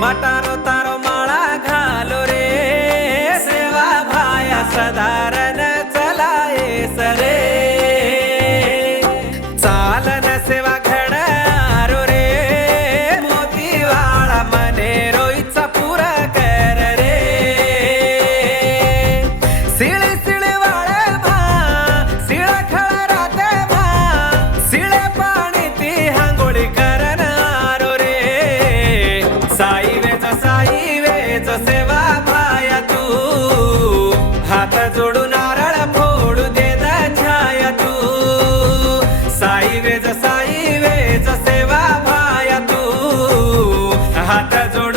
माटारो तारो माळा घालो रे सेवा भाया सदारण चलाये सरे चालन सेवा घडारो रे मोती वाळा मने रोईचा पुरा कर रे सिळे सिळे वाळे भा सिळा खळ राते भा सिळे पाणी ती हांगोळी करनारो रे साई वेच सेवा भाया तू हात जोडून नारळ फोडू दे छाया तू साई वेच सेवा भाया तू हात जोडून